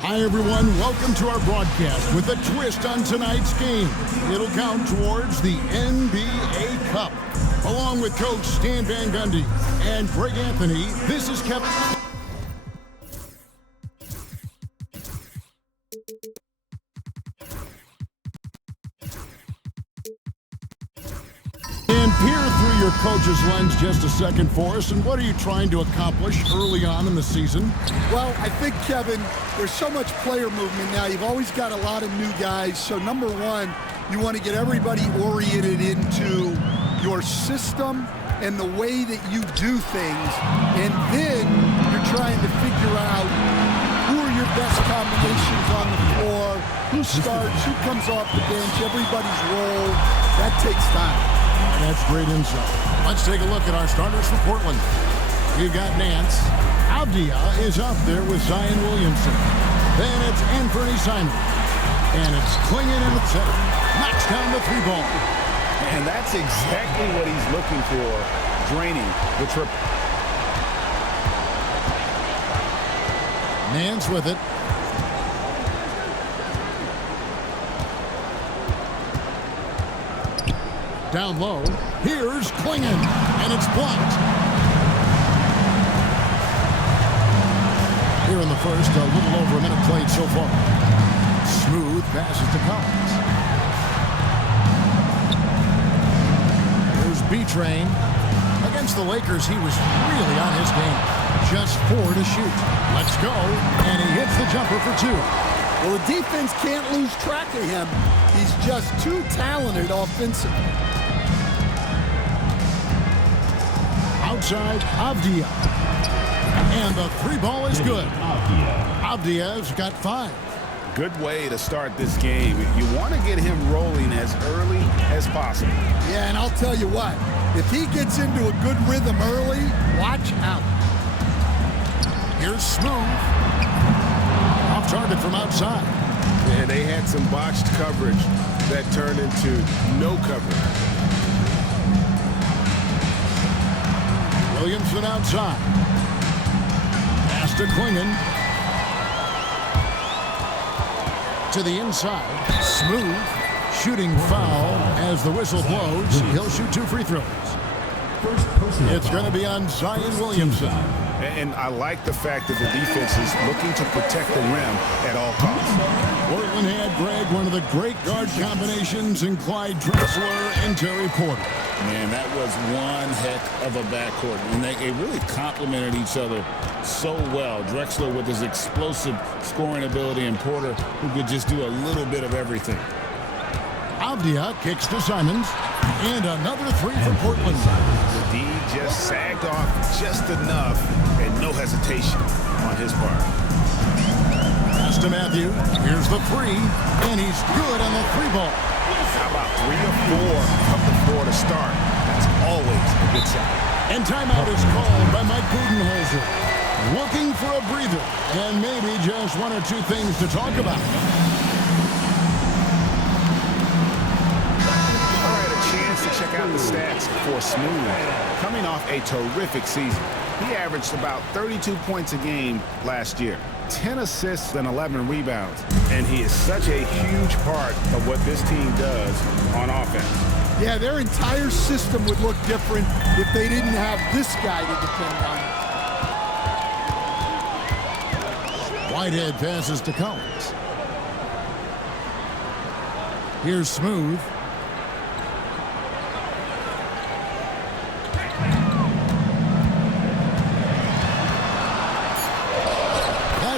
Hi, everyone. Welcome to our broadcast with a twist on tonight's game. It'll count towards the NBA Cup. Along with Coach Stan Van Gundy and Greg Anthony, this is Kevin. And peer through your coach's lens just a second for us. And what are you trying to accomplish early on in the season? Well, I think, Kevin, there's so much player movement now. You've always got a lot of new guys. So, number one, you want to get everybody oriented into your system and the way that you do things. And then you're trying to figure out who are your best combinations on the floor, who starts, who comes off the bench, everybody's role. That takes time. That's great insight. Let's take a look at our starters for Portland. We've got Nance. Avdia is up there with Zion Williamson. Then it's Anthony Simons. And it's Klingon in the center. Knocks down the three ball. And that's exactly what he's looking for, draining the triple. Nance with it. Down low, here's Klingon, and it's blocked. Here in the first, a little over a minute played so far. Smooth passes to Collins. Here's B-Train. Against the Lakers, he was really on his game. Just 4 to shoot. Let's go, and he hits the jumper for 2. Well, the defense can't lose track of him. He's just too talented offensively. Outside, Avdia. And the three ball is good. Avdia's got 5. Good way to start this game. You want to get him rolling as early as possible. Yeah, and I'll tell you what, if he gets into a good rhythm early, watch out. Here's Smooth. Off target from outside. And they had some botched coverage that turned into no coverage. Williamson outside. Pass to Klingon. To the inside. Smooth. Shooting foul as the whistle blows. He'll shoot 2 free throws. It's going to be on Zion Williamson. And I like the fact that the defense is looking to protect the rim at all costs. Portland had, Greg, one of the great guard combinations in Clyde Drexler and Terry Porter. Man, that was one heck of a backcourt. And they really complemented each other so well. Drexler with his explosive scoring ability and Porter who could just do a little bit of everything. Avdia kicks to Simons. And another 3 for Portland. The D just sagged off just enough and no hesitation on his part. Pass to Matthew. Here's the 3. And he's good on the 3 ball. How about 3 or 4 from the floor to start? That's always a good sign. And timeout is called by Mike Budenholzer. Looking for a breather and maybe just 1 or 2 things to talk about. All right, a chance to check out the stats for Smooth. Coming off a terrific season, he averaged about 32 points a game last year. 10 assists and 11 rebounds, and he is such a huge part of what this team does on offense. Yeah, their entire system would look different if they didn't have this guy to depend on. Whitehead passes to Collins. Here's Smooth.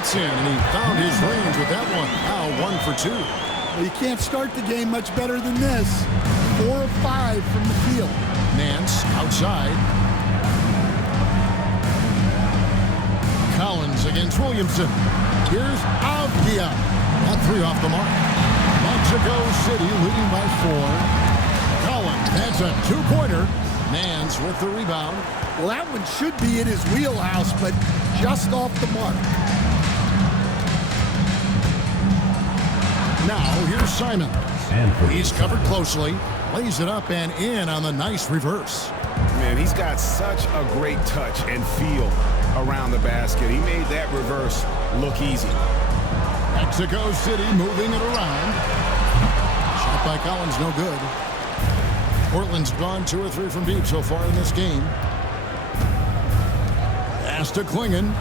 In, and he found his range with that one. Now 1 for 2. Well, you can't start the game much better than this. 4 of 5 from the field. Nance outside. Collins against Williamson. Here's Avdia. That 3 off the mark. Mexico City leading by 4. Collins, that's a 2-pointer. Nance with the rebound. Well, that one should be in his wheelhouse, but just off the mark. Now, here's Simons. He's covered closely, lays it up and in on the nice reverse. Man, he's got such a great touch and feel around the basket. He made that reverse look easy. Mexico City moving it around. Shot by Collins, no good. Portland's gone 2 or 3 from deep so far in this game. Pass to Klingon.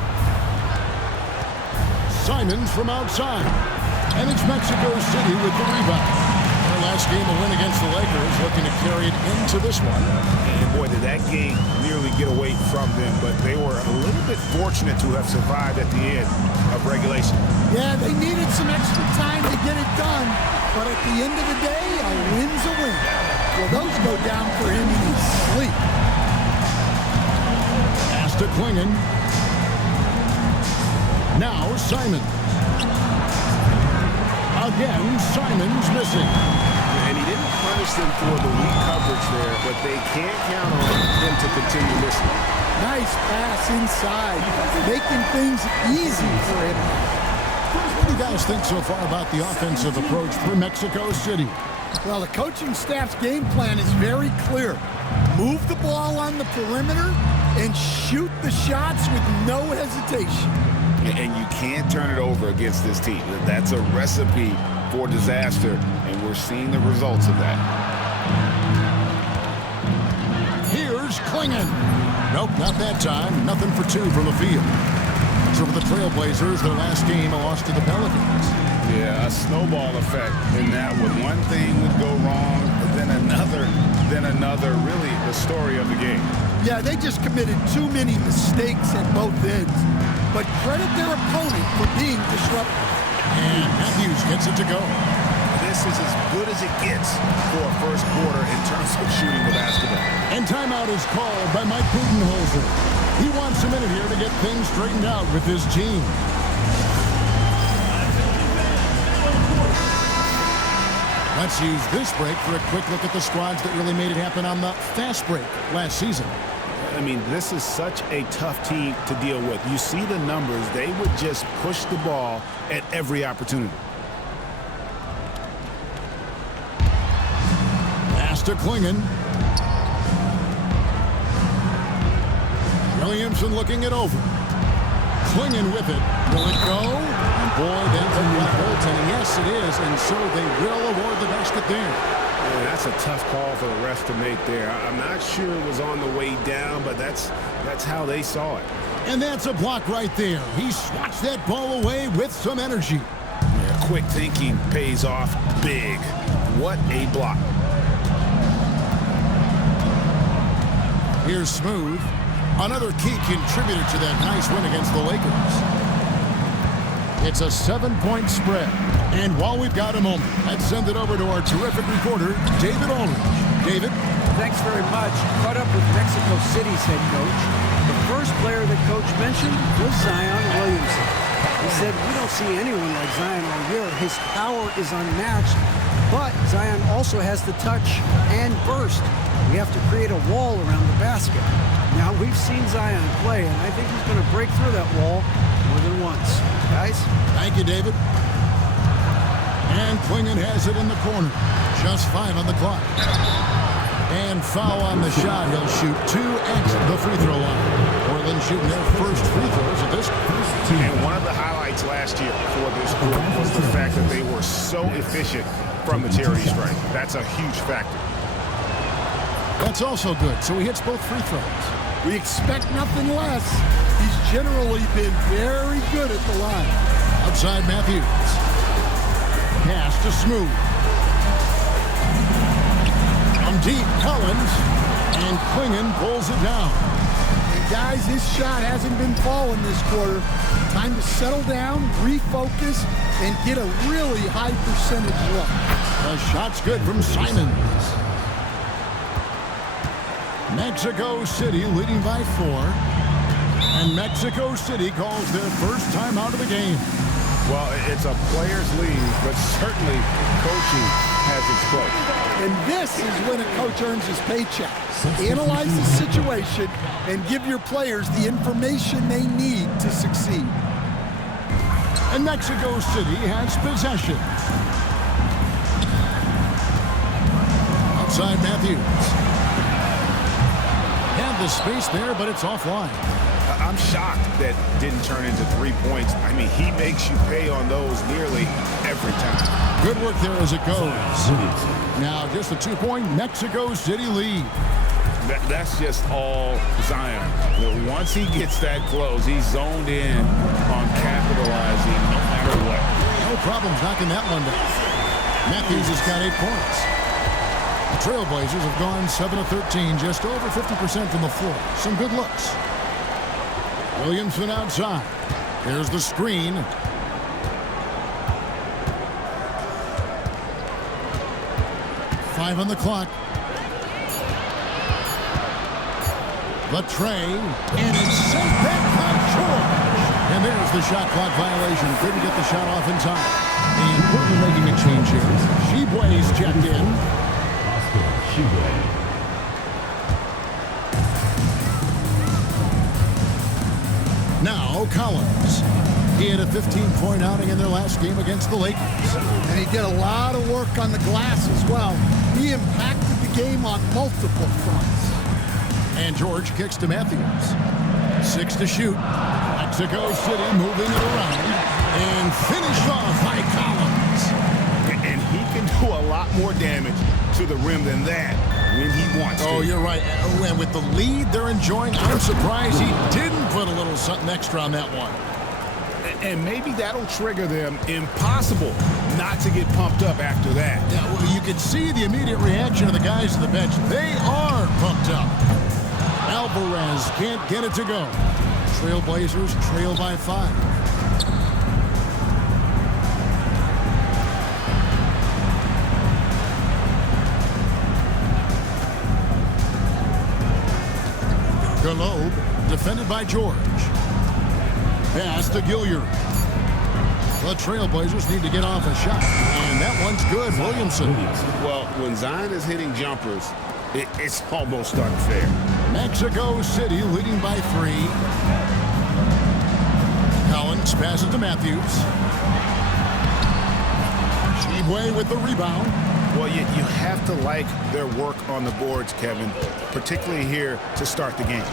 Simons from outside. And it's Mexico City with the rebound. Their last game, a win against the Lakers, looking to carry it into this one. And boy, did that game nearly get away from them, but they were a little bit fortunate to have survived at the end of regulation. Yeah, they needed some extra time to get it done, but at the end of the day, a win's a win. Well, those go down for him in his sleep. Pass to Klingon. Now Simons. Again, Simons missing. And he didn't punish them for the weak coverage there, but they can't count on him to continue missing. Nice pass inside, making things easy for him. What do you guys think so far about the offensive approach for Mexico City? Well, the coaching staff's game plan is very clear. Move the ball on the perimeter and shoot the shots with no hesitation. And you can't turn it over against this team. That's a recipe for disaster, and we're seeing the results of that. Here's Klingon. Nope, not that time. Nothing for 2 from the field. So for the Trailblazers, their last game, a loss to the Pelicans. Yeah, a snowball effect in that one. One thing would go wrong, then another. Really the story of the game. Yeah, they just committed too many mistakes at both ends. But credit their opponent for being disruptive. And Matthews gets it to go. This is as good as it gets for a first quarter in terms of shooting the basketball. And timeout is called by Mike Budenholzer. He wants a minute here to get things straightened out with his team. Let's use this break for a quick look at the squads that really made it happen on the fast break last season. I mean, this is such a tough team to deal with. You see the numbers. They would just push the ball at every opportunity. Pass to Klingon. Williamson looking it over. Klingon with it. Will it go? And boy, that's a good goaltending. Yes, it is. And so they will award the basket there. Yeah, that's a tough call for the ref to make there. I'm not sure it was on the way down, but that's how they saw it. And that's a block right there. He swats that ball away with some energy. Yeah, quick thinking pays off big. What a block. Here's Smooth. Another key contributor to that nice win against the Lakers. It's a 7-point spread. And while we've got a moment, let's send it over to our terrific reporter, David Aldridge. David? Thanks very much. Caught up with Mexico City's head coach. The first player the coach mentioned was Zion Williamson. He said, we don't see anyone like Zion all year. His power is unmatched, but Zion also has the touch and burst. We have to create a wall around the basket. Now, we've seen Zion play, and I think he's going to break through that wall more than once. Guys? Thank you, David. And Klingon has it in the corner. Just 5 on the clock. And foul on the shot. He'll shoot 2 at the free throw line. Portland shooting their first free throws at this point. And one of the highlights last year for this group was the fact that they were so efficient from the charity stripe. That's a huge factor. That's also good. So he hits both free throws. We expect nothing less. He's generally been very good at the line. Outside Matthews. Pass to Smooth. From deep, Collins. And Klingon pulls it down. And guys, his shot hasn't been falling this quarter. Time to settle down, refocus, and get a really high percentage look. The shot's good from Simons. Mexico City leading by 4. And Mexico City calls their first time out of the game. Well, it's a player's league, but certainly coaching has its place. And this is when a coach earns his paycheck. Analyze the situation and give your players the information they need to succeed. And Mexico City has possession. Outside Matthews. Had the space there, but it's offline. I'm shocked that didn't turn into 3 points. I mean, he makes you pay on those nearly every time. Good work there as it goes. Now just a 2-point Mexico City lead. That's just all Zion. Once he gets that close, he's zoned in on capitalizing no matter what. No problems knocking that one down. Matthews has got 8 points. The Trailblazers have gone 7 of 13, just over 50% from the floor. Some good looks. Williamson outside. There's the screen. Five on the clock. The tray, and it's sent back by George. And there's the shot clock violation. Couldn't get the shot off in time. And Portland making a change here. Sheboy's checked in. Now Collins. He had a 15-point outing in their last game against the Lakers. And he did a lot of work on the glass as well. He impacted the game on multiple fronts. And George kicks to Matthews. 6 to shoot. Mexico City moving it around. And finished off by Collins. And he can do a lot more damage to the rim than that when he wants to. Oh, you're right. And with the lead they're enjoying, I'm surprised he didn't put a little something extra on that one. And maybe that'll trigger them. Impossible not to get pumped up after that. Yeah, well, you can see the immediate reaction of the guys on the bench. They are pumped up. Alvarez can't get it to go. Trailblazers trail by 5. Globe defended by George. Pass to Gilliard. The Trailblazers need to get off a shot. And that one's good. Williamson. Well, when Zion is hitting jumpers, it's almost unfair. Mexico City leading by 3. Collins passes to Matthews. Sheboy with the rebound. Well, you have to like their work on the boards, Kevin, particularly here to start the game.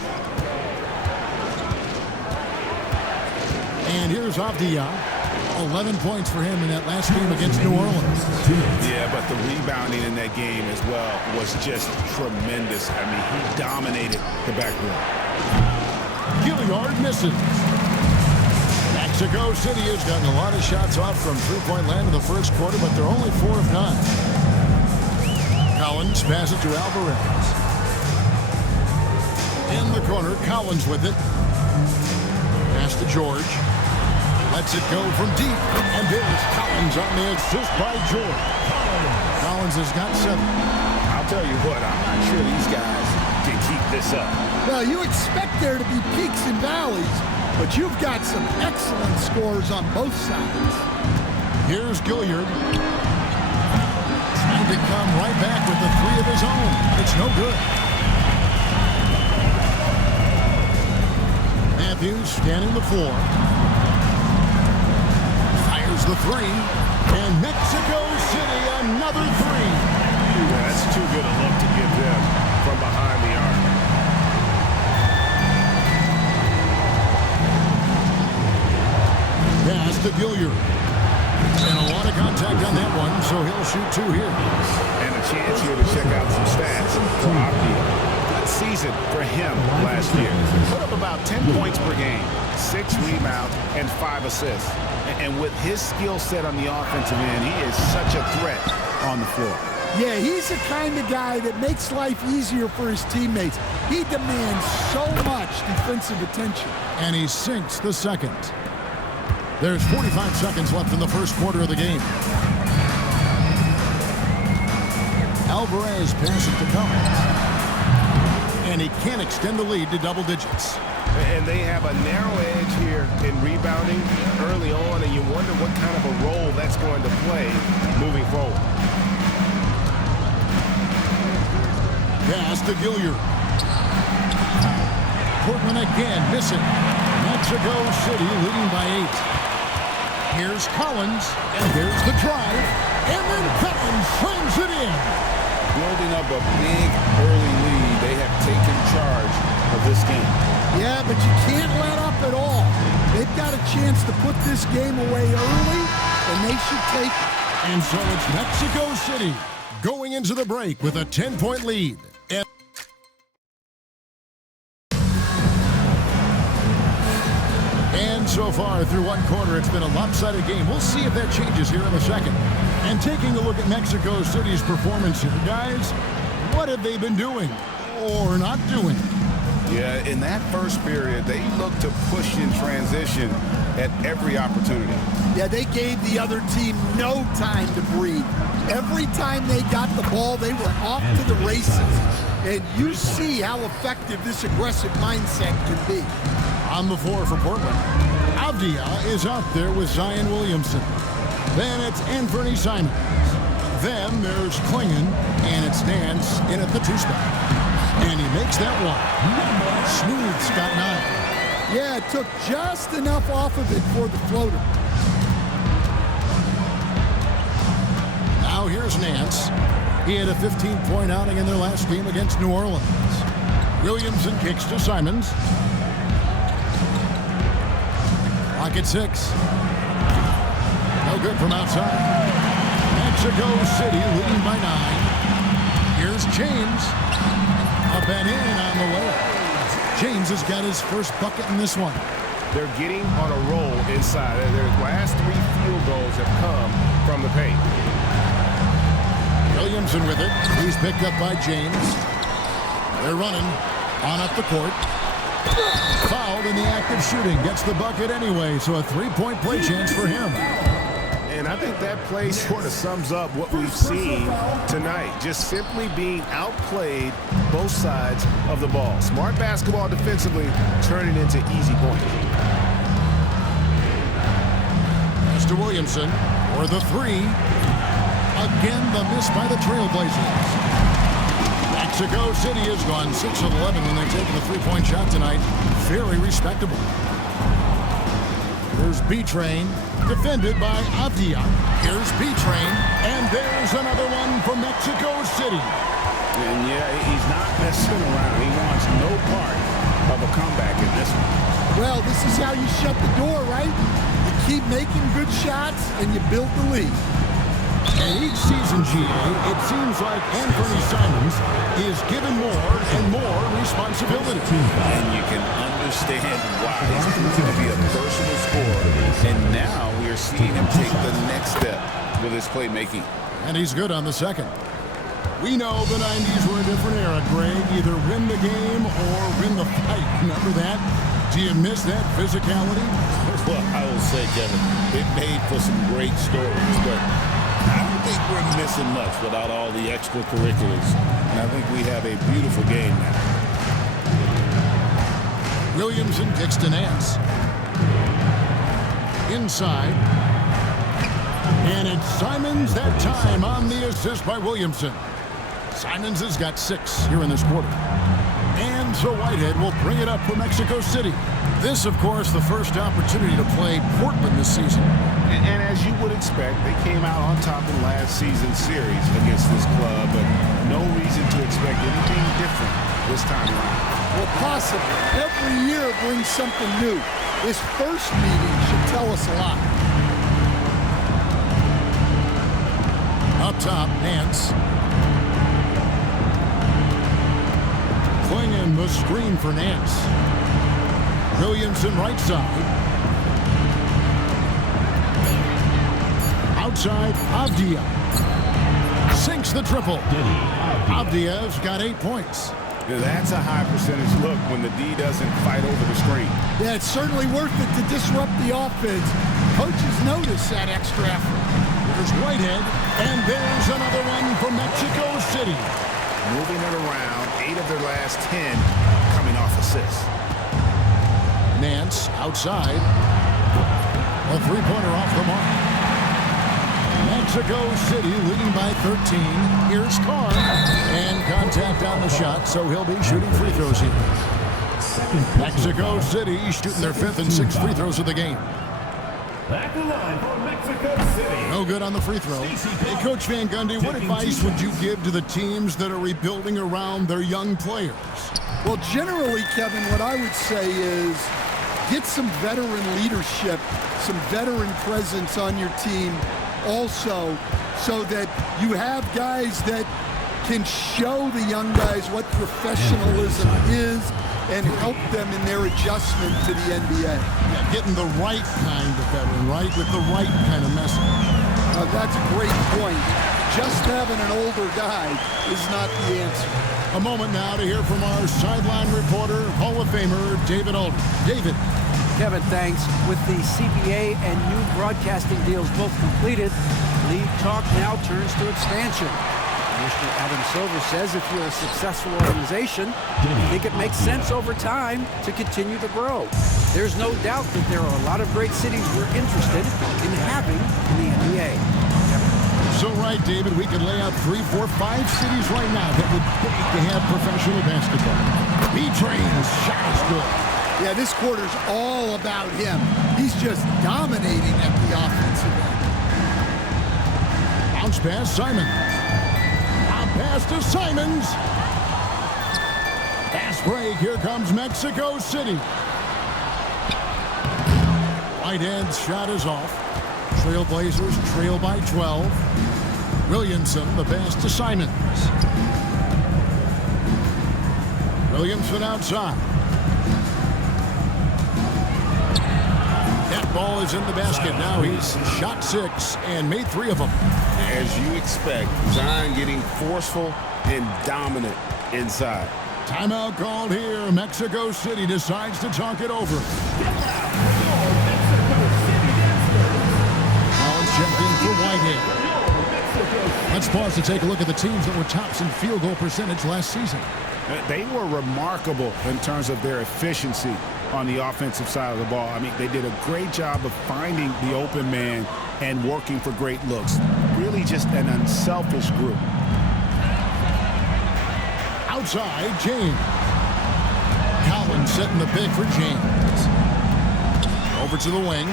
And here's Avdia. 11 points for him in that last game against New Orleans. Yeah, but the rebounding in that game as well was just tremendous. I mean, he dominated the backboard. Gilliard misses. Mexico City has gotten a lot of shots off from three-point land in the first quarter, but they're only 4 of 9. Collins passes to Alvarez. In the corner, Collins with it. Pass to George. Lets it go from deep. And there's Collins on the assist by George. Collins has got 7. I'll tell you what, I'm not sure these guys can keep this up. Well, you expect there to be peaks and valleys, but you've got some excellent scores on both sides. Here's Gilliard. Trying to come right back with the 3 of his own. It's no good. Matthews scanning the floor. Fires the 3. And Mexico City another 3. Yeah, that's too good a look to give them from behind the arc. Pass to Gilliard. And a lot of contact on that one, so he'll shoot 2 here. And a chance here to check out some stats for Avdia. Good season for him last year. Put up about 10 points per game, 6 rebounds, and 5 assists. And with his skill set on the offensive end, he is such a threat on the floor. Yeah, he's the kind of guy that makes life easier for his teammates. He demands so much defensive attention. And he sinks the second. There's 45 seconds left in the first quarter of the game. Alvarez passes to Collins. And he can't extend the lead to double digits. And they have a narrow edge here in rebounding early on, and you wonder what kind of a role that's going to play moving forward. Pass to Gilliard. Portland again missing. Mexico City leading by 8. Here's Collins, and there's the drive. And then Collins slams it in. Building up a big early lead, they have taken charge of this game. Yeah, but you can't let up at all. They've got a chance to put this game away early, and they should take it. And so it's Mexico City going into the break with a 10-point lead. And so far through one quarter, it's been a lopsided game. We'll see if that changes here in a second. And taking a look at Mexico City's performance here, guys, what have they been doing or not doing? Yeah, in that first period, they looked to push in transition at every opportunity. Yeah, they gave the other team no time to breathe. Every time they got the ball, they were off to the races. And you see how effective this aggressive mindset can be. On the floor for Portland, Avdia is out there with Zion Williamson. Then it's Anthony Simons. Then there's Klingon, and it's Nance in at the 2 spot. And he makes that one. Smooth's got 9. Yeah, it took just enough off of it for the floater. Now here's Nance. He had a 15-point outing in their last game against New Orleans. Williamson kicks to Simons. Clock at 6. No good from outside. Mexico City leading by 9. Here's James. Up and in on the way. James has got his first bucket in this one. They're getting on a roll inside. Their last 3 field goals have come from the paint. Williamson with it. He's picked up by James. They're running on up the court. Fouled in the act of shooting. Gets the bucket anyway, so a 3-point play chance for him. And I think that play sort of sums up what we've seen tonight. Just simply being outplayed both sides of the ball. Smart basketball defensively, turning into easy points. Mr. Williamson for the 3. Again, the miss by the Trailblazers. Mexico City has gone 6 of 11 when they've taken a 3-point shot tonight. Very respectable. Here's B-Train, defended by Avdia. Here's B-Train, and there's another one from Mexico City. And yeah, he's not messing around. He wants no part of a comeback in this one. Well, this is how you shut the door, right? You keep making good shots, and you build the lead. And each season, GA, it seems like Anthony Simons is given more and more responsibility. And you can understand why. He's going to be a personal scorer. And now we are seeing him take the next step with his playmaking. And he's good on the second. We know the 90s were a different era, Greg. Either win the game or win the fight. Remember that? Do you miss that physicality? Well, I will say, Kevin, it made for some great stories, but I don't think we're missing much without all the extracurriculars. And I think we have a beautiful game now. Williamson kicks to Nance. Inside. And it's Simons that time on the assist by Williamson. Simons has got 6 here in this quarter. And so Whitehead will bring it up for Mexico City. This, of course, the first opportunity to play Portland this season. And as you would expect, they came out on top in last season's series against this club, but no reason to expect anything different this time around. Well, possibly. Every year brings something new. This first meeting should tell us a lot. Up top, Nance. Klingon the screen for Nance. Williamson right side. Outside, Avdia. Sinks the triple. Avdia's got 8 points. Yeah, that's a high percentage look when the D doesn't fight over the screen. Yeah, it's certainly worth it to disrupt the offense. Coaches notice that extra effort. There's Whitehead, and there's another one from Mexico City. Moving it around, 8 of their last 10 coming off assists. Nance outside. A 3-pointer off the mark. Mexico City leading by 13. Here's Carr. And contact on the shot, so he'll be shooting free throws here. Mexico City shooting their 5th and 6th free throws of the game. At the line for Mexico City. No good on the free throw. Hey, Coach Van Gundy, what advice would you give to the teams that are rebuilding around their young players? Well, generally, Kevin, what I would say is get some veteran leadership, some veteran presence on your team also, so that you have guys that can show the young guys what professionalism is and help them in their adjustment to the NBA. Yeah, getting the right kind of veteran, right, with the right kind of message. That's a great point. Just having an older guy is not the answer. A moment now to hear from our sideline reporter, Hall of Famer David Aldridge. David. Kevin, thanks. With the CBA and new broadcasting deals both completed, league talk now turns to expansion. Commissioner Adam Silver says if you're a successful organization, you think it makes sense over time to continue to grow. There's no doubt that there are a lot of great cities we're interested in having in the NBA. So right, David, we could lay out 3, 4, 5 cities right now that would beg to have professional basketball. B-Train's shot is good. Yeah, this quarter's all about him. He's just dominating at the offensive end. Bounce pass, Simon. Out pass to Simons. Fast break, here comes Mexico City. Whitehead's shot is off. Trailblazers trail by 12. Williamson, the pass to Simons. Williamson outside. That ball is in the basket. Now he's shot 6 and made 3 of them. As you expect, Zion getting forceful and dominant inside. Timeout called here. Mexico City decides to talk it over. Checked in for Whitehead. Let's pause to take a look at the teams that were tops in field goal percentage last season. They were remarkable in terms of their efficiency on the offensive side of the ball. I mean, they did a great job of finding the open man and working for great looks. Really just an unselfish group. Outside, James. Collins setting the pick for James. Over to the wing.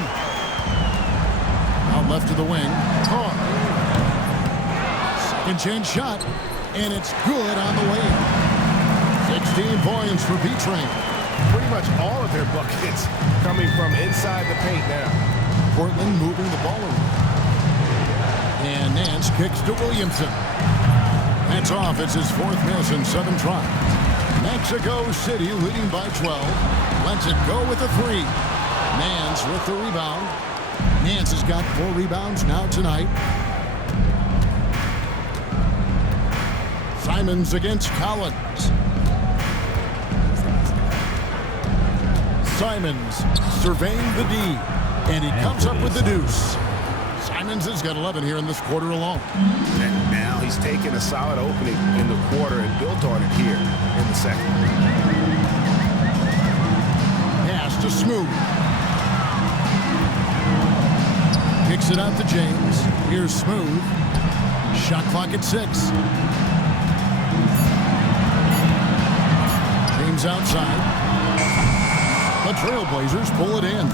Out left to the wing. Carr. Second chance shot. And it's good on the way. 16 points for B-Train. Pretty much all of their buckets coming from inside the paint now. Portland moving the ball around. And Nance kicks to Williamson. That's off. It's his 4th miss in 7 tries. Mexico City leading by 12. Lets it go with a 3. Nance with the rebound. Nance has got 4 rebounds now tonight. Simons against Collins. Simons surveying the D, and he comes up with the deuce. Simons has got 11 here in this quarter alone. And now he's taken a solid opening in the quarter and built on it here in the second. Pass to Smooth. Kicks it out to James. Here's Smooth. Shot clock at 6. James outside. The Trailblazers pull it in.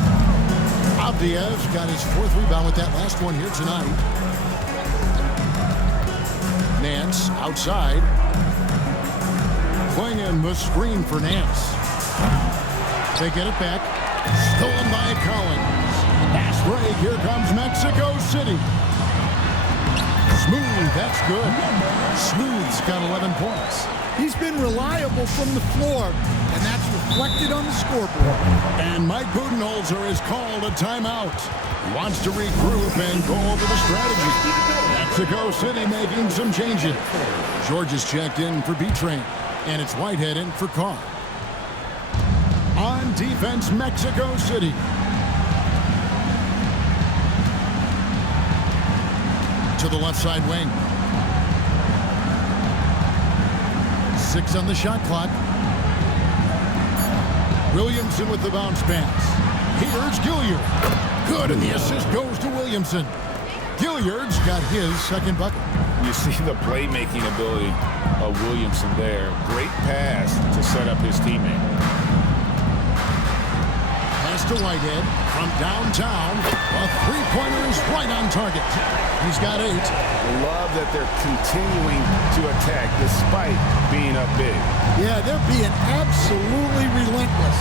Avdia's got his 4th rebound with that last one here tonight. Nance outside. Playing in the screen for Nance. They get it back. Stolen by Collins. Pass break. Here comes Mexico City. Smooth. That's good. Smooth's got 11 points. He's been reliable from the floor, and that's reflected on the scoreboard. And Mike Budenholzer has called a timeout. He wants to regroup and go over the strategy. Mexico City making some changes. George is checked in for B-Train, and it's Whitehead in for Carr. On defense, Mexico City. To the left side wing. 6 on the shot clock. Williamson with the bounce pass. Here's Gilliard. Good, and the assist goes to Williamson. Gilliard's got his 2nd bucket. You see the playmaking ability of Williamson there. Great pass to set up his teammate. Pass to Whitehead from downtown. A three-pointer is right on target. He's got 8. Love that they're continuing to attack despite being up big. Yeah, they're being absolutely relentless,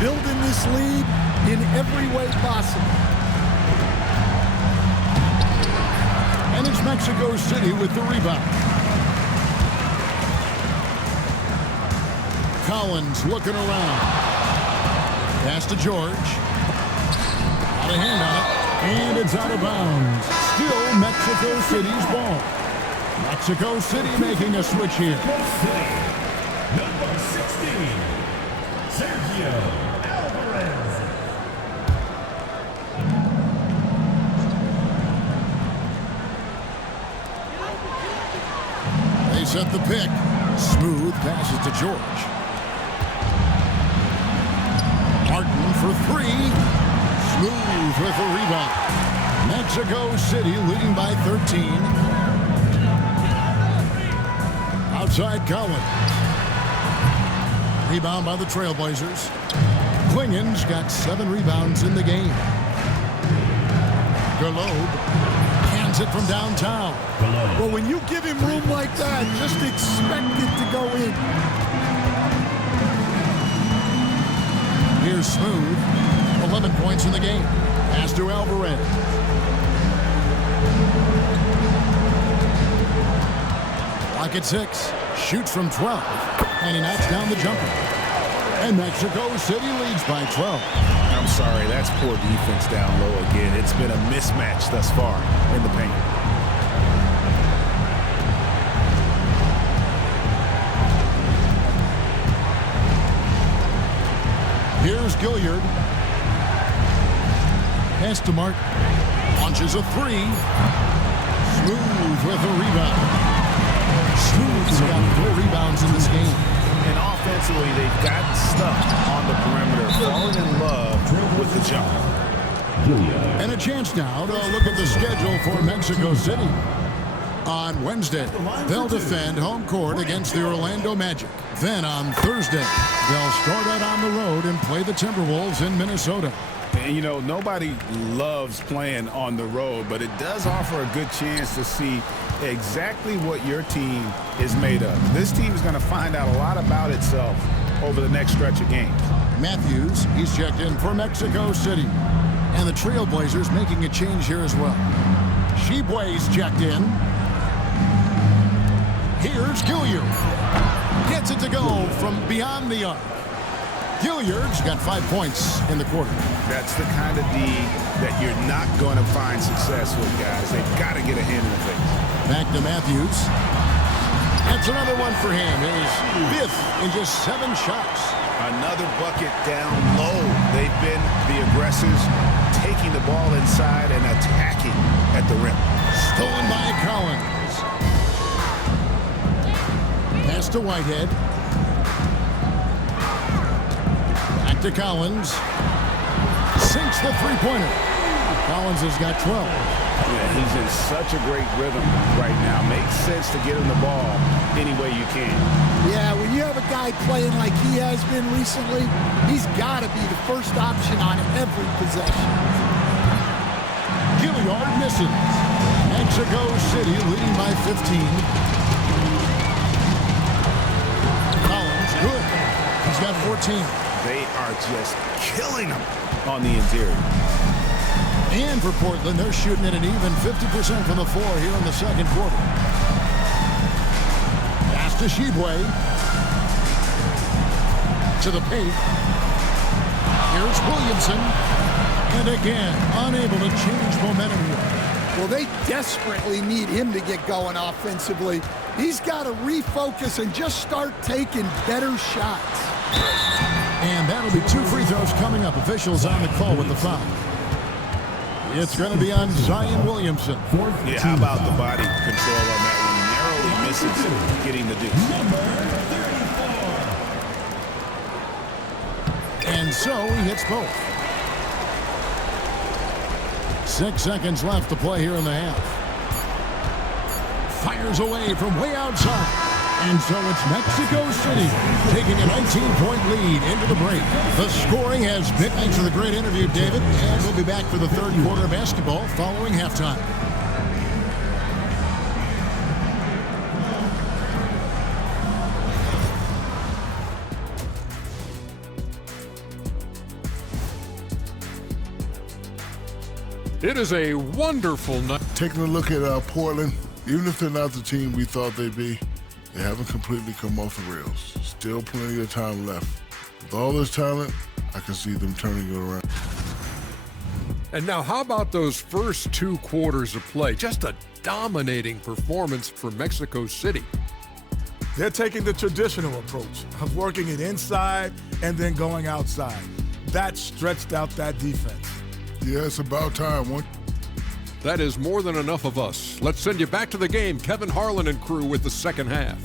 building this lead in every way possible. And it's Mexico City with the rebound. Collins looking around. Pass to George. Out of hand on it. And it's out of bounds. Still Mexico City's ball. Mexico City making a switch here. Number 16, Sergio Alvarez. They set the pick. Smooth passes to George. Martin for 3. Smooth with a rebound. Mexico City leading by 13. Outside Collins. Rebound by the Trailblazers. Klingen's got 7 rebounds in the game. Garlobe hands it from downtown. Well, when you give him room like that, just expect it to go in. Here's Smooth. 11 points in the game. Pass to Alvarez. Clock at 6. Shoots from 12. And he knocks down the jumper. And Mexico City leads by 12. I'm sorry, that's poor defense down low again. It's been a mismatch thus far in the paint. Here's Gilliard. Pass to Martin. Launches a 3. Smooth with a rebound. Smooth's got 4 rebounds in this game. And offensively, they've gotten stuck on the perimeter, falling in love with the jump. And a chance now to look at the schedule for Mexico City. On Wednesday, they'll defend home court against the Orlando Magic. Then on Thursday, they'll start out on the road and play the Timberwolves in Minnesota. And, you know, nobody loves playing on the road, but it does offer a good chance to see exactly what your team is made of. This team is going to find out a lot about itself over the next stretch of games. Matthews, he's checked in for Mexico City. And the Trailblazers making a change here as well. Sheboy's checked in. Here's Gilliard. Gets it to go from beyond the arc. Gilliard's got 5 points in the quarter. That's the kind of D that you're not going to find success with, guys. They've got to get a hand in the face. Back to Matthews. That's another one for him. His 5th in just 7 shots. Another bucket down low. They've been the aggressors, taking the ball inside and attacking at the rim. Stolen by Collins. Pass to Whitehead. Back to Collins. Sinks the three-pointer. Collins has got 12. Yeah, he's in such a great rhythm right now. Makes sense to get him the ball any way you can. Yeah, when you have a guy playing like he has been recently, he's got to be the first option on every possession. Gilliard misses. Mexico City leading by 15. Collins, good. He's got 14. They are just killing them on the interior. And for Portland, they're shooting at an even 50% from the floor here in the second quarter. Pass to Sheboy. To the paint. Here's Williamson. And again, unable to change momentum here. Well, they desperately need him to get going offensively. He's got to refocus and just start taking better shots. And that'll be 2 free throws coming up. Officials on the call with the foul. It's going to be on Zion Williamson. Yeah, how about the body control on that one? Narrowly misses getting the deuce. And so he hits both. 6 seconds left to play here in the half. Fires away from way outside. And so it's Mexico City taking a 19-point lead into the break. The scoring has been. Thanks for the great interview, David. And we'll be back for the third quarter of basketball following halftime. It is a wonderful night. Taking a look at Portland, even if they're not the team we thought they'd be, they haven't completely come off the rails. Still plenty of time left. With all this talent, I can see them turning it around. And now how about those first 2 quarters of play? Just a dominating performance for Mexico City. They're taking the traditional approach of working it inside and then going outside. That stretched out that defense. Yeah, it's about time. That is more than enough of us. Let's send you back to the game. Kevin Harlan and crew with the second half.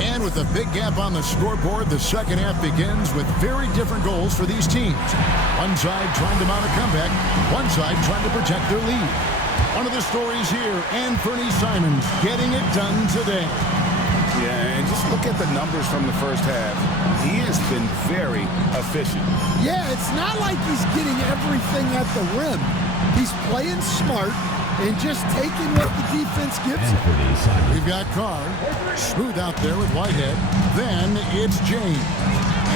And with a big gap on the scoreboard, the second half begins with very different goals for these teams. One side trying to mount a comeback, one side trying to protect their lead. One of the stories here, Anthony Simons getting it done today. Yeah, and just look at the numbers from the first half. He has been very efficient. Yeah, it's not like he's getting everything at the rim. He's playing smart and just taking what the defense gives him. We've got Carr, smooth out there with Whitehead. Then it's James.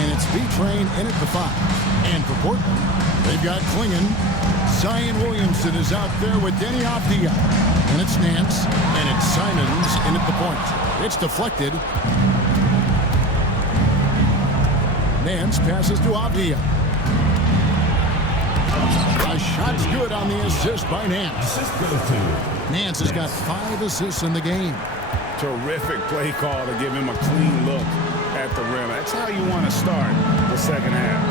And it's B-Train in at the 5. And for Portland, they've got Klingon. Zion Williamson is out there with Denny Avdia. And it's Nance. And it's Simons in at the point. It's deflected. Nance passes to Avdia. A shot's good on the assist by Nance. Nance has got 5 assists in the game. Terrific play call to give him a clean look at the rim. That's how you want to start the second half.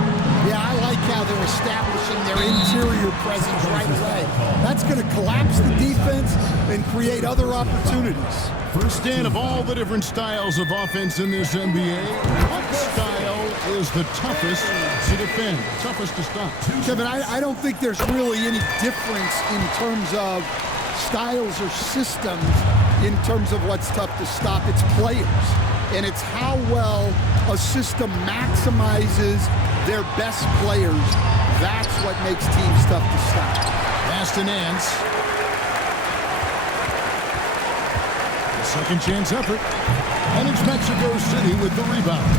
Yeah, I like how they're establishing their interior presence right away. That's going to collapse the defense and create other opportunities. First in of all the different styles of offense in this NBA, what style is the toughest to defend, toughest to stop? Kevin, I don't think there's really any difference in terms of styles or systems in terms of what's tough to stop. It's players, and it's how well a system maximizes their best players. That's what makes teams tough to stop. Pass to Nance. A second chance effort. And it's Mexico City with the rebound.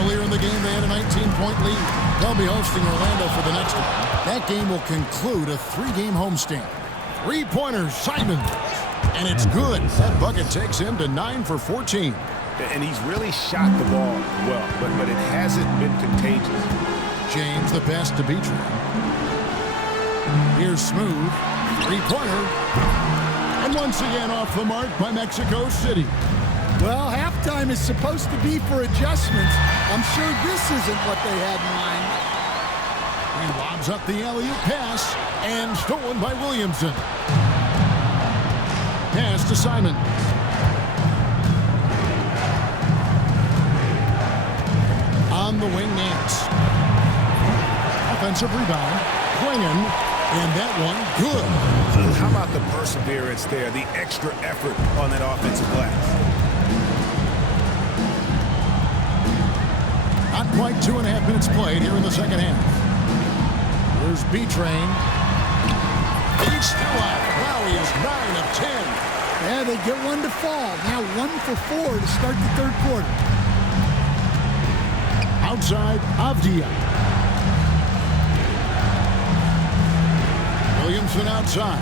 Earlier in the game, they had a 19-point lead. They'll be hosting Orlando for the next one. That game will conclude a 3-game homestand. 3-pointers, Simons. And it's good. That bucket takes him to 9 for 14. And he's really shot the ball well, but it hasn't been contagious. James, the pass to B-Train. Here's Smooth. 3-pointer. And once again off the mark by Mexico City. Well, halftime is supposed to be for adjustments. I'm sure this isn't what they had in mind. He lobs up the alley-oop pass, and stolen by Williamson. Pass to Simon. On the wing, Nance. Offensive rebound. Klingon, and that one good. How about the perseverance there, the extra effort on that offensive glass? Not quite 2.5 minutes played here in the second half. Here's B-Train. He's still out. Wow, he is 9 of 10. Yeah, they get one to fall. Now 1 for 4 to start the third quarter. Outside, Avdia. Williamson outside.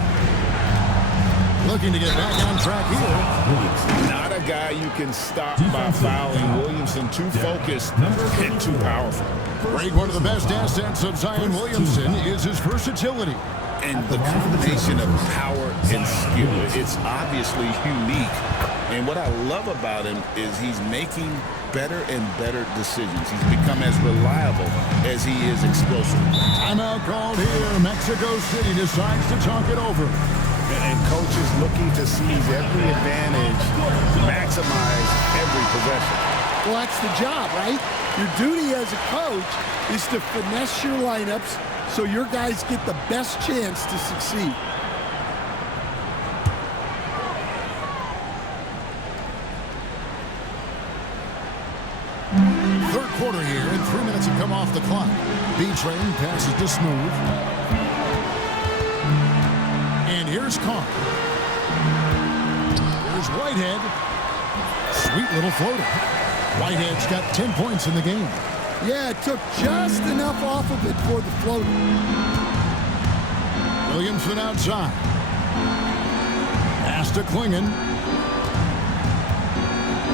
Looking to get back on track here. Not a guy you can stop by fouling. Williamson too focused and too powerful. Great, one of the best assets of Zion Williamson is his versatility. And the combination of power and skill, it's obviously unique. And what I love about him is he's making better and better decisions. He's become as reliable as he is explosive. Timeout called here. Mexico City decides to talk it over. And coach is looking to seize every advantage, maximize every possession. Well, that's the job, right? Your duty as a coach is to finesse your lineups so your guys get the best chance to succeed. Third quarter here, and 3 minutes have come off the clock. B-Train passes to Smooth. And here's Carr. Here's Whitehead. Sweet little floater. Whitehead's got 10 points in the game. Yeah, it took just enough off of it for the floater. Williamson outside. Pass to Klingon.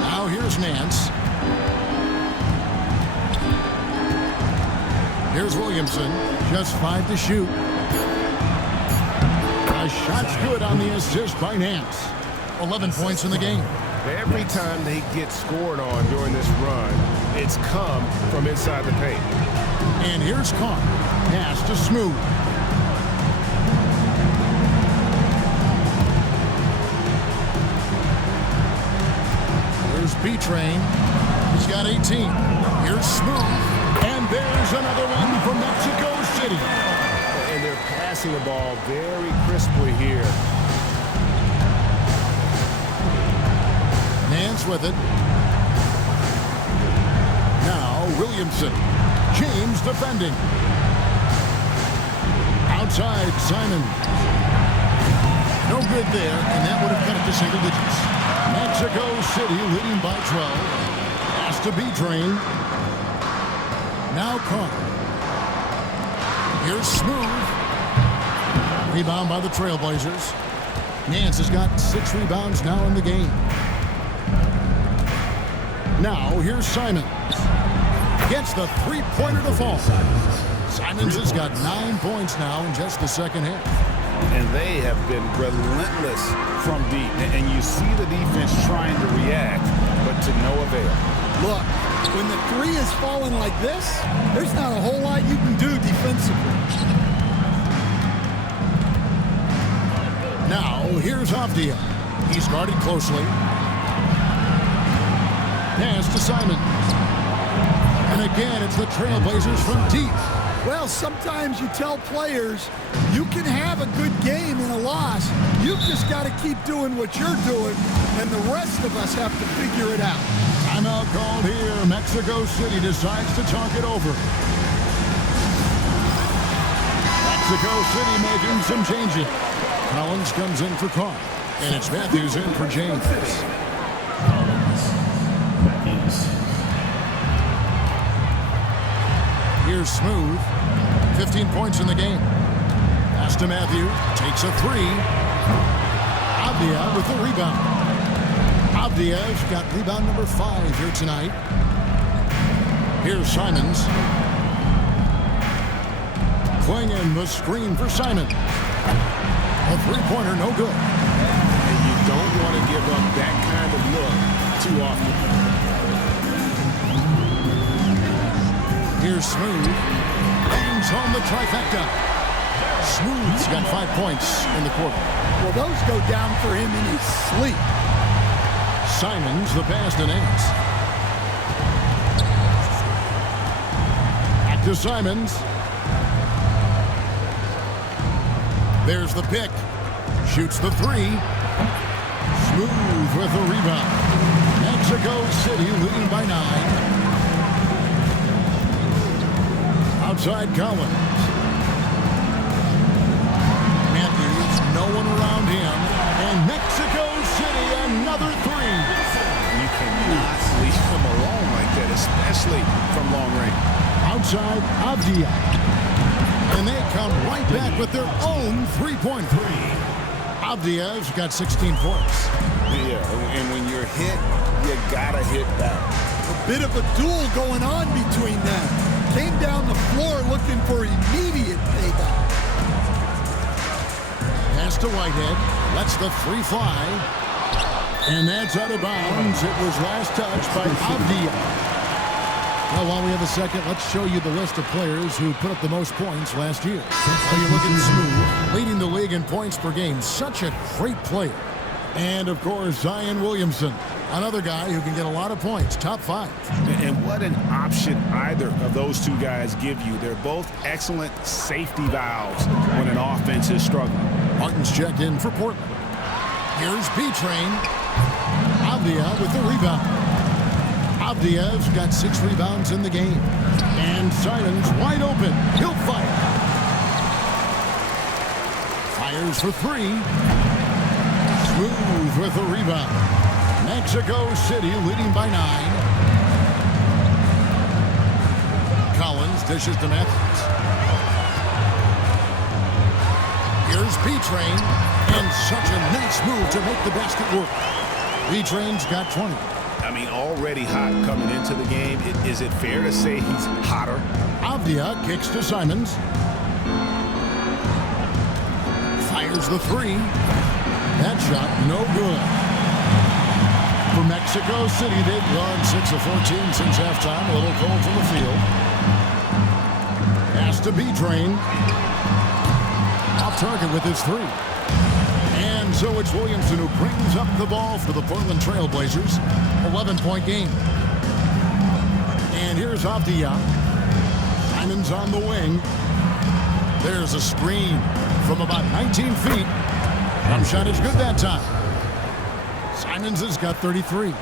Now here's Nance. Here's Williamson. Just 5 to shoot. A shot's good on the assist by Nance. 11 points in the game. Every time they get scored on during this run, it's come from inside the paint. And here's Carr. Pass to Smooth. Here's B-Train. He's got 18. Here's Smooth. And there's another one from Mexico City. And they're passing the ball very crisply here. Nance with it. Now Williamson. James defending. Outside Simon. No good there, and that would have cut it to single digits. Mexico City leading by 12. Pass to B-Train. Now Carr. Here's Smooth. Rebound by the Trailblazers. Nance has got 6 rebounds now in the game. Now here's Simons. Gets the three-pointer to fall. Simons has got 9 points now in just the second half. And they have been relentless from deep. And you see the defense trying to react, but to no avail. Look, when the three is falling like this, there's not a whole lot you can do defensively. Now, here's Avdia. He's guarded closely. Pass to Simon. And again, it's the Trailblazers from deep. Well, sometimes you tell players you can have a good game in a loss. You've just got to keep doing what you're doing, and the rest of us have to figure it out. Timeout called here. Mexico City decides to talk it over. Mexico City making some changes. Collins comes in for Carr, and it's Matthews in for James. Here's Smooth. 15 points in the game. Pass to Matthew. Takes a 3. Avdia with the rebound. Avdia's got rebound number 5 here tonight. Here's Simons. Klingon the screen for Simons. A three-pointer, no good. And you don't want to give up that kind of look too often. Here's Smooth. Bangs home the trifecta. Smooth's got 5 points in the quarter. Well, those go down for him in his sleep. Simons the pass to Nance. Back to Simons. There's the pick. Shoots the 3. Smooth with the rebound. Mexico City leading by 9. Outside Collins. Matthews, no one around him. And Mexico City, another 3. You cannot leave them alone like that, especially from long range. Outside Avdia. And they come right back with their own three-point. Avdia's got 16 points. Yeah, and when you're hit, you gotta hit back. A bit of a duel going on between them. Came down the floor looking for immediate payback. Pass to Whitehead. Lets the 3 fly. And that's out of bounds. It was last touched by Avdia. Well, while we have a second, let's show you the list of players who put up the most points last year. Well, you're looking Smooth, leading the league in points per game. Such a great player. And, of course, Zion Williamson. Another guy who can get a lot of points, top 5. And what an option either of those two guys give you. They're both excellent safety valves when an offense is struggling. Martin's checked in for Portland. Here's B-Train. Avdia with the rebound. Avdia's got 6 rebounds in the game. And Simon's wide open. He'll fire. Fires for 3. Smooth with the rebound. Mexico City leading by 9. Collins dishes to Matthews. Here's B-Train, and such a nice move to make the basket work. B-Train's got 20. I mean, already hot coming into the game. Is it fair to say he's hotter? Avdia kicks to Simons. Fires the 3. That shot no good. For Mexico City, they've gone 6 of 14 since halftime. A little cold from the field. Pass to B-Train. Off target with his 3. And so it's Williamson who brings up the ball for the Portland Trail Blazers. 11-point game. And here's Avdia. Simon's on the wing. There's a screen from about 19 feet. Jump shot is good that time. Simons has got 33.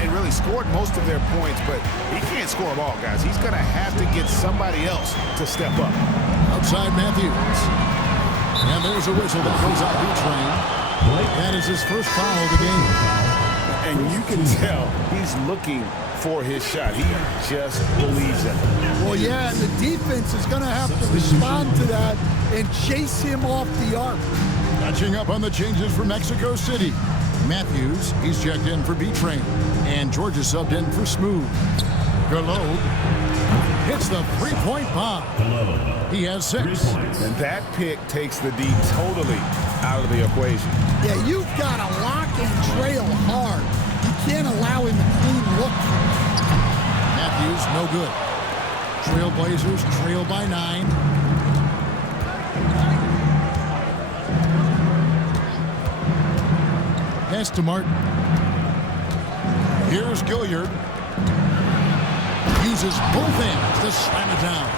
He really scored most of their points, but he can't score them all, guys. He's going to have to get somebody else to step up. Outside Matthews. And there's a whistle that goes out B-Train. That is his first foul of the game. And you can tell he's looking for his shot. He just believes it. Well, yeah, and the defense is going to have to respond to that and chase him off the arc. Catching up on the changes for Mexico City. Matthews, he's checked in for B-Train. And Georgia subbed in for Smooth. Globe hits the 3-point bomb. He has 6. And that pick takes the D totally out of the equation. Yeah, you've got to lock and trail hard. You can't allow him a clean look. Matthews, no good. Trail Blazers trail by 9. Pass to Martin. Here's Gilliard. Uses both hands to slam it down.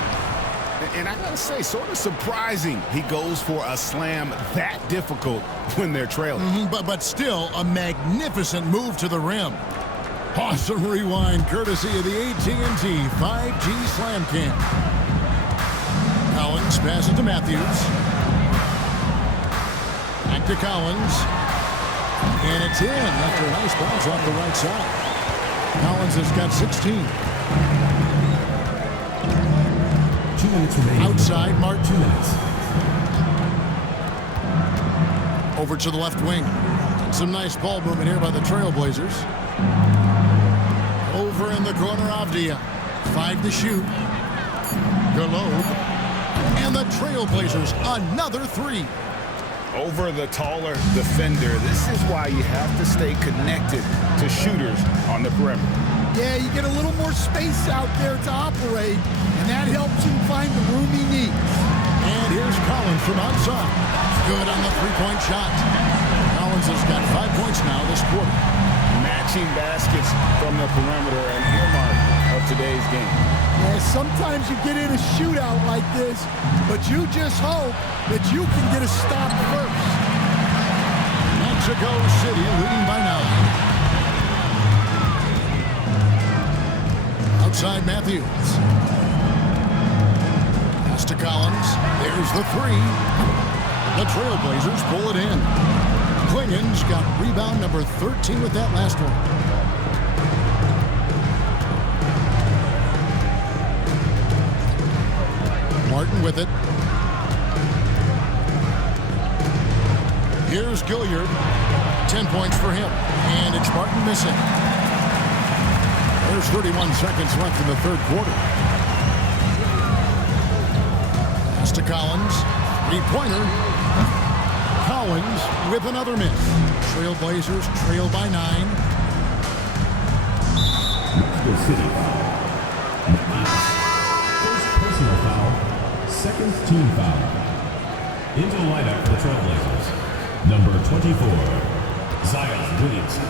And I gotta say, sort of surprising he goes for a slam that difficult when they're trailing. But still a magnificent move to the rim. Awesome rewind courtesy of the AT&T 5G Slam Cam. Collins passes to Matthews. Back to Collins. And it's in after a nice bounce off the right side. Collins has got 16. 2 minutes remaining. Outside, Martin. 2 minutes. Over to the left wing. Some nice ball movement here by the Trailblazers. Over in the corner, Avdia. 5 to shoot. Globe. And the Trailblazers, another 3. Over the taller defender. This is why you have to stay connected to shooters on the perimeter. Yeah, you get a little more space out there to operate, and that helps him find the room he needs. And here's Collins from outside. Good on the 3-point shot. Collins has got 5 points now this quarter. Matching baskets from the perimeter, an earmark of today's game. Yeah, sometimes you get in a shootout like this, but you just hope that you can get a stop first. Mexico City leading by 9. Outside Matthews. Pass to Collins. There's the 3. The Trailblazers pull it in. Klingen's got rebound number 13 with that last one. Martin with it. Here's Gilliard. 10 points for him. And it's Martin missing. There's 31 seconds left in the third quarter. Pass to Collins. 3-pointer. Collins with another miss. Trailblazers trail by 9. Mexico City foul. First personal foul. Second team foul. Into the lineup for the Trailblazers. Number 24, Zion Williamson.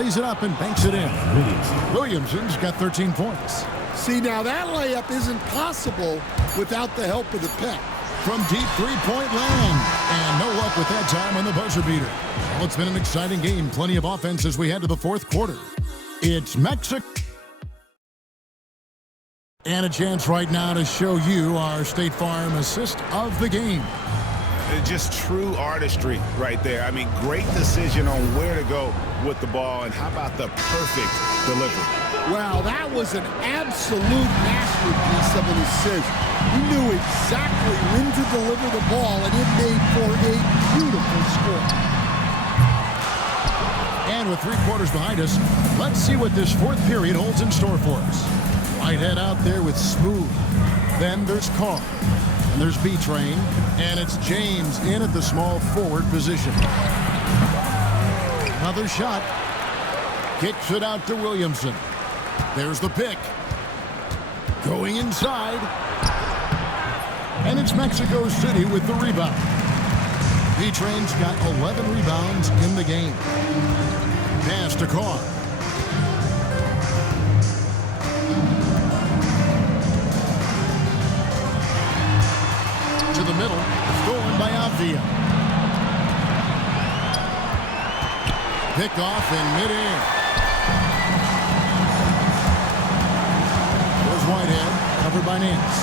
lays it up and banks it in. Williamson's got 13 points. See, now that layup isn't possible without the help of the pick. From deep three-point land. And no luck with that time on the buzzer beater. Well, it's been an exciting game. Plenty of offense as we head to the fourth quarter. It's Mexico. And a chance right now to show you our State Farm assist of the game. Just true artistry right there. I mean, great decision on where to go with the ball, and how about the perfect delivery? Wow, that was an absolute masterpiece of an assist. He knew exactly when to deliver the ball, and it made for a beautiful score. And with 3 quarters behind us, let's see what this fourth period holds in store for us. Whitehead out there with Smooth. Then there's Carr. And there's B-Train. And it's James in at the small forward position. Another shot. Kicks it out to Williamson. There's the pick. Going inside. And it's Mexico City with the rebound. B-Train's got 11 rebounds in the game. Pass to Carr. To the middle, stolen by Avdia. Picked off in midair. There's Whitehead, covered by Nance.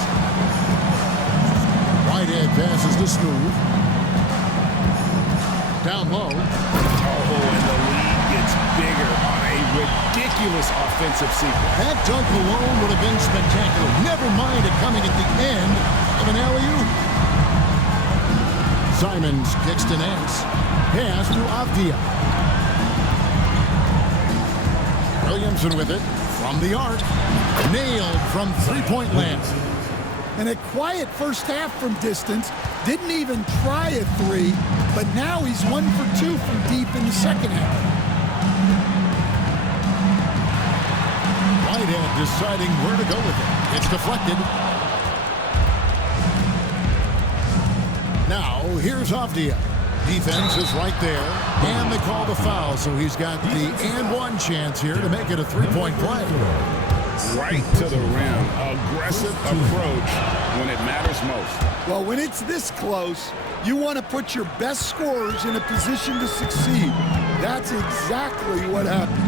Whitehead passes to Smooth. Down low. Oh, and the lead gets bigger on a ridiculous offensive sequence. That dunk alone would have been spectacular. Never mind it coming at the end of an alley-oop. Simons kicks to Nance. Pass to Avdia. Williamson with it from the arc. Nailed from three-point land. And a quiet first half from distance. Didn't even try a three, but now he's 1 for 2 from deep in the second half. Whitehead deciding where to go with it. It's deflected. Now, here's Avdia. Defense is right there, and they call the foul, so he's got the and one chance here to make it a three-point play. Right to the rim. Aggressive approach when it matters most. Well, when it's this close, you want to put your best scorers in a position to succeed. That's exactly what happened.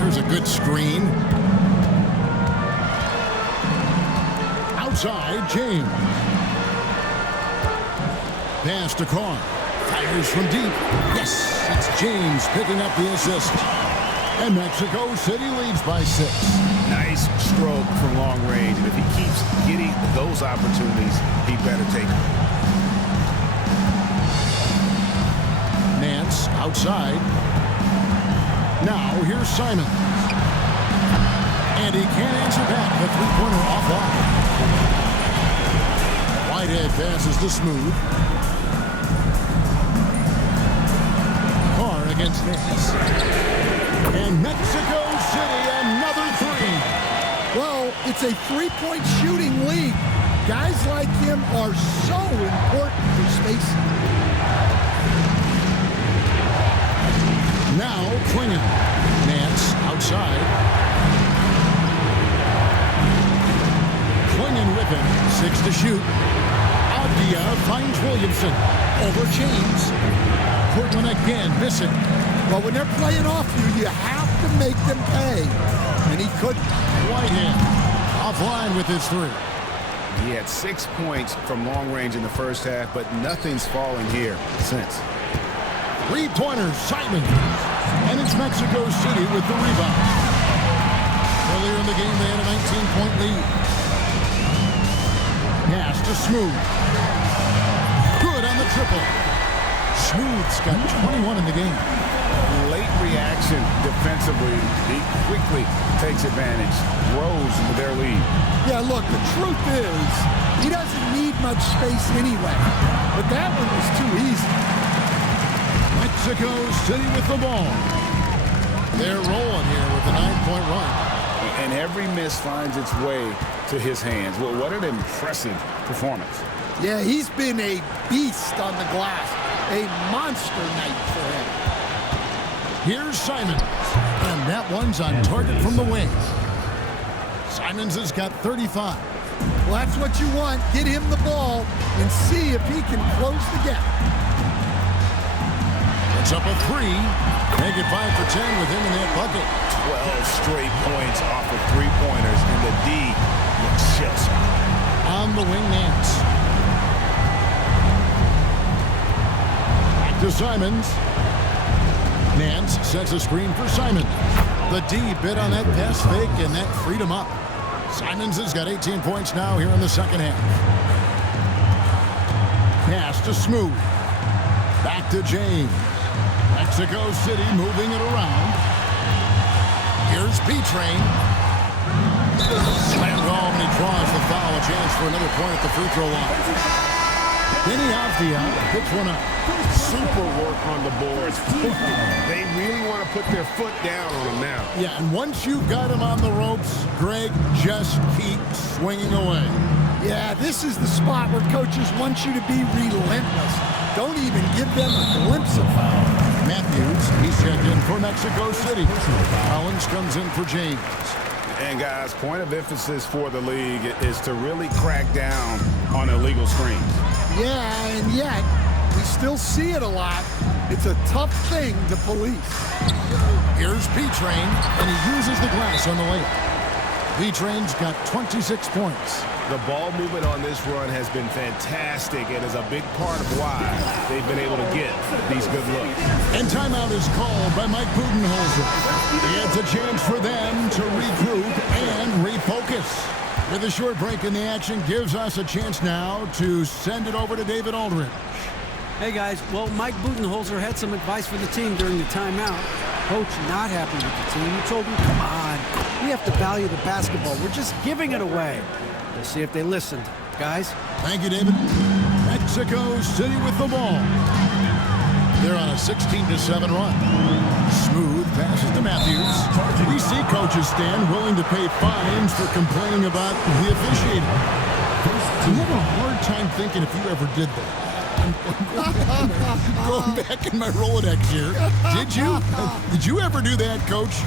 There's a good screen. Outside, James. Pass to Carr. Fires from deep. Yes, it's James picking up the assist. And Mexico City leads by 6. Nice stroke from long range. And if he keeps getting those opportunities, he better take them. Nance outside. Now here's Simon. And he can't answer back. The three-pointer offline. Whitehead passes to Smooth. Carr against Nance. And Mexico City, another 3. Well, it's a three-point shooting league. Guys like him are so important for spacing. Now Klingon. Nance outside. Klingon with him. 6 to shoot. Avdia finds Williamson. Over James. Portland again missing. Well, when they're playing off you, you have to make them pay. And he couldn't. Whitehead offline with his 3. He had 6 points from long range in the first half, but nothing's fallen here since. Three-pointer, Simon. And it's Mexico City with the rebound. Earlier in the game, they had a 19-point lead. Pass to Smooth. Good on the triple. Smooth's got 21 in the game. Late reaction defensively. He quickly takes advantage, grows into their lead. Yeah, look, the truth is, he doesn't need much space anyway. But that one was too easy. Mexico City with the ball. They're rolling here with a 9-point run. And every miss finds its way to his hands. Well, what an impressive performance. Yeah, he's been a beast on the glass. A monster night for him. Here's Simons. And that one's on target from the wing. Simons has got 35. Well, that's what you want. Get him the ball and see if he can close the gap. It's up a 3. Make it 5 for 10 with him in that bucket. 12 straight points off of three-pointers, and the D looks chill. On the wing, Nance. Back to Simons. Nance sets a screen for Simons. The D bit on that pass fake, and that freed him up. Simons has got 18 points now here in the second half. Pass to Smooth. Back to James. Mexico City moving it around. Here's B-Train. Slammed home, and he draws the foul. A chance for another point at the free throw line. Denny Avdia picks one up. Super work on the boards. They really want to put their foot down on him now. Yeah, and once you've got him on the ropes, Greg, just keep swinging away. Yeah, this is the spot where coaches want you to be relentless. Don't even give them a glimpse of foul. Matthews, he's checked in for Mexico City. Collins comes in for James. And guys, point of emphasis for the league is to really crack down on illegal screens. Yeah, and yet we still see it a lot. It's a tough thing to police. Here's B-Train, and he uses the glass on the layup. B-Train's got 26 points. The ball movement on this run has been fantastic and is a big part of why they've been able to get these good looks. And timeout is called by Mike Budenholzer. It's a chance for them to regroup and refocus. With a short break in the action, gives us a chance now to send it over to David Aldridge. Hey guys, well, Mike Budenholzer had some advice for the team during the timeout. Coach not happy with the team. He told him, come on, we have to value the basketball. We're just giving it away. We'll see if they listened. Guys? Thank you, David. Mexico City with the ball. They're on a 16-7 run. Smooth passes to Matthews. We see coaches stand willing to pay fines for complaining about the officiating. I have a hard time thinking if you ever did that. Going back in my Rolodex here. Did you? Did you ever do that, Coach?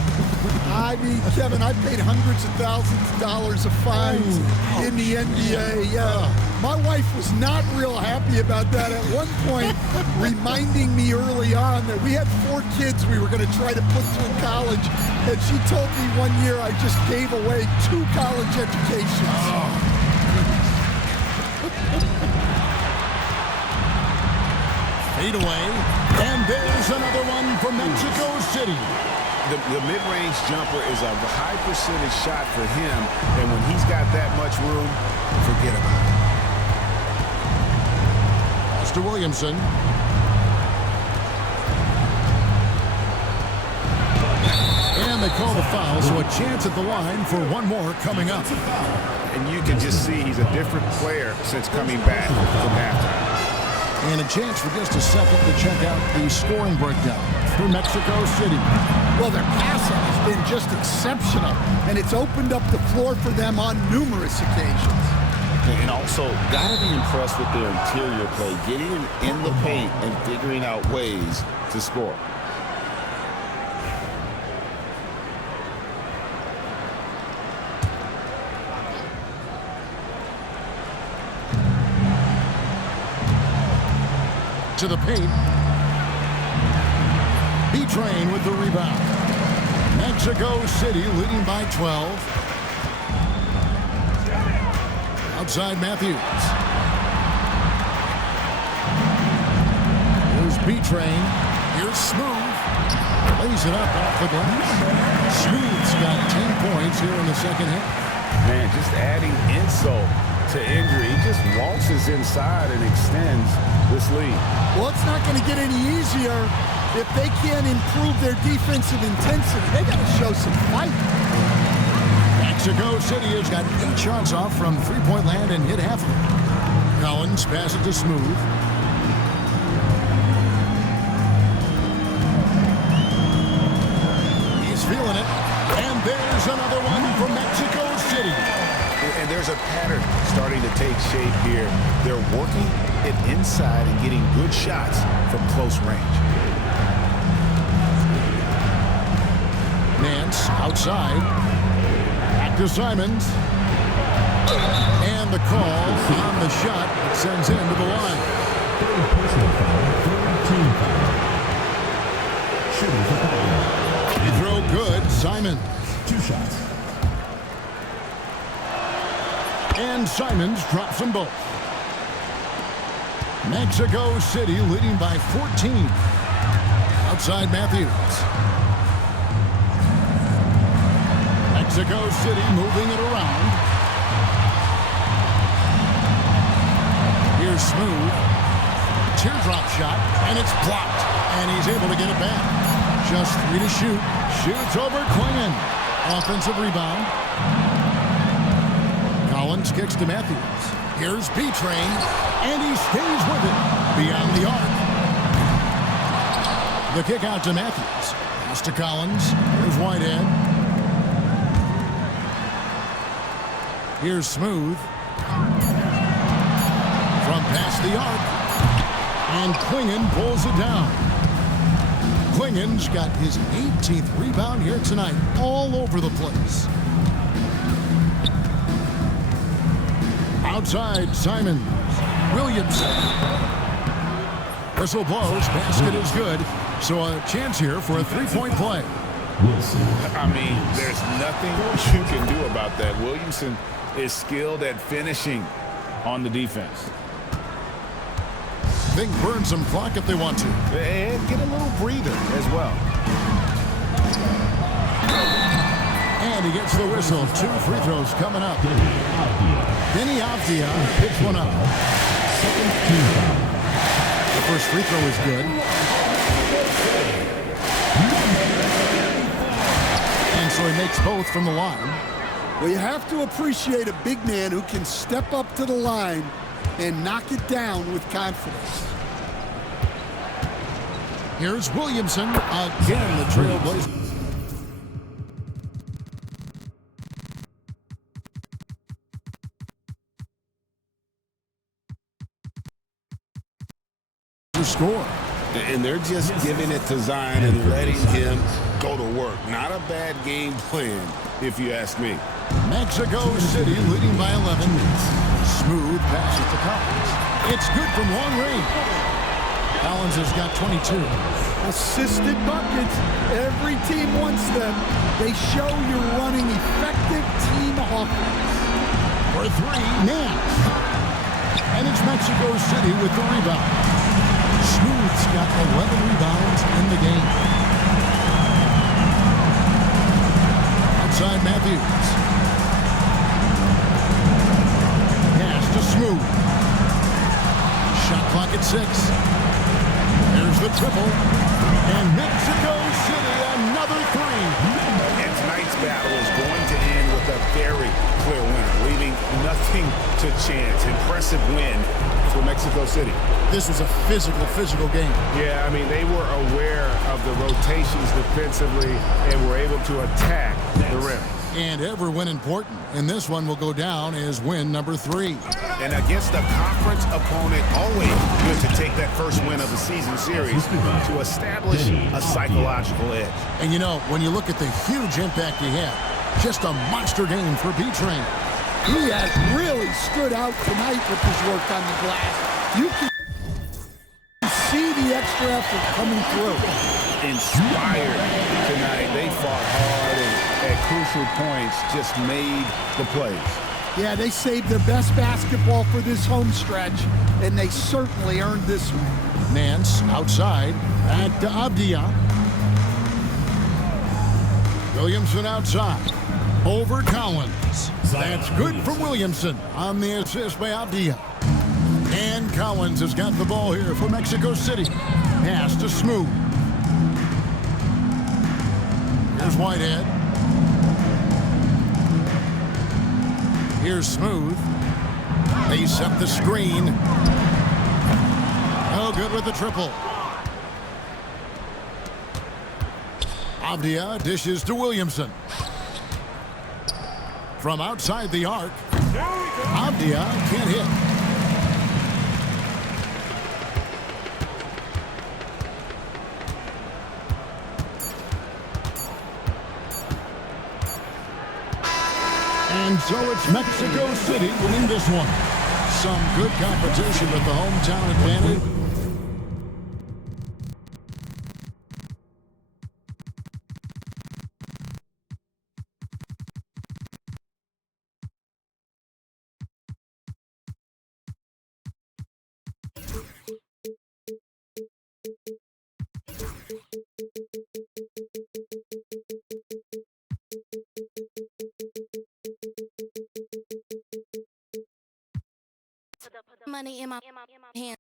I mean, Kevin, I paid hundreds of thousands of dollars of fines in the NBA. Yeah. My wife was not real happy about that at one point, reminding me early on that we had 4 kids we were going to try to put through college. And she told me one year I just gave away 2 college educations. Fade away, and there's another one from Mexico City. The mid-range jumper is a high percentage shot for him, and when he's got that much room, forget about it. Pass to Williamson. And they call the foul, so a chance at the line for one more coming up. And you can just see he's a different player since coming back from halftime. And a chance for just a second to check out the scoring breakdown for Mexico City. Well, their passing has been just exceptional, and it's opened up the floor for them on numerous occasions. And also, got to be impressed with their interior play, getting in the paint and figuring out ways to score. To the paint. B-Train with the rebound. Mexico City leading by 12. Outside Matthews. Here's B-Train. Here's Smooth. Lays it up off the glass. Smooth's got 10 points here in the second half. Man, just adding insult to injury. He just waltzes inside and extends this lead. Well, it's not going to get any easier if they can't improve their defensive intensity. They got to show some fight. Mexico City has got 8 shots off from three-point land and hit half of it. Collins passes to Smooth. He's feeling it. And there's another one from Mexico City. And there's a pattern starting to take shape here. They're working it inside and getting good shots from close range. Nance outside. Back to Simons. And the call on the shot that sends him to the line. Personal foul, team foul. Shooting for foul. Free throw good. Simons. 2 shots. And Simons drops them both. Mexico City leading by 14. Outside Matthews. Mexico City moving it around. Here's Smooth. Teardrop shot, and it's blocked. And he's able to get it back. Just 3 to shoot. Shoots over Quingen. Offensive rebound. Collins kicks to Matthews. Here's B-Train, and he stays with it beyond the arc. The kick out to Matthews. Pass to Collins. Here's Whitehead. Here's Smooth. From past the arc. And Quingen pulls it down. Quingen's got his 18th rebound here tonight. All over the place. Outside, Simons. Williamson. Whistle blows. Basket is good. So a chance here for a 3-point play. I mean, there's nothing you can do about that. Williamson is skilled at finishing on the defense. Think burn some clock if they want to. And get a little breather as well. And he gets the whistle. 2 free throws coming up. Denny Avdia picks one up. The first free throw is good. And so he makes both from the line. Well, you have to appreciate a big man who can step up to the line and knock it down with confidence. Here's Williamson. Again, the Trailblazers. Score. And they're just giving it to Zion and letting him go to work. Not a bad game plan, if you ask me. Mexico City leading by 11. Smooth pass it to Collins. It's good from long range. Collins has got 22. Assisted buckets. Every team wants them. They show you're running effective team offense. For 3, Nance. And it's Mexico City with the rebound. Smooth's got 11 rebounds in the game. Outside Matthews. Pass to Smooth. Shot clock at 6. There's the triple. And Mexico City another 3. And tonight's battle is going to end with a very clear winner, leaving nothing to chance. Impressive win for Mexico City. This was a physical game. Yeah, I mean, they were aware of the rotations defensively and were able to attack the rim. And every win important. And this one will go down as win number 3. And against a conference opponent, always good to take that first win of the season series to establish a psychological edge. And you know, when you look at the huge impact he had, just a monster game for B-Train. He has really stood out tonight with his work on the glass. You can see the extra effort coming through. Inspired tonight. They fought hard and at crucial points just made the plays. Yeah, they saved their best basketball for this home stretch, and they certainly earned this one. Nance outside. Back to Avdia. Williamson outside. Over Collins. That's good from Williamson on the assist by Avdia. And Collins has got the ball here for Mexico City. Pass to Smooth. Here's Whitehead. Here's Smooth. They set the screen. Oh, good with the triple. Avdia dishes to Williamson. From outside the arc, Avdia can't hit. And so it's Mexico City winning this one. Some good competition with the hometown advantage. Money in my hand.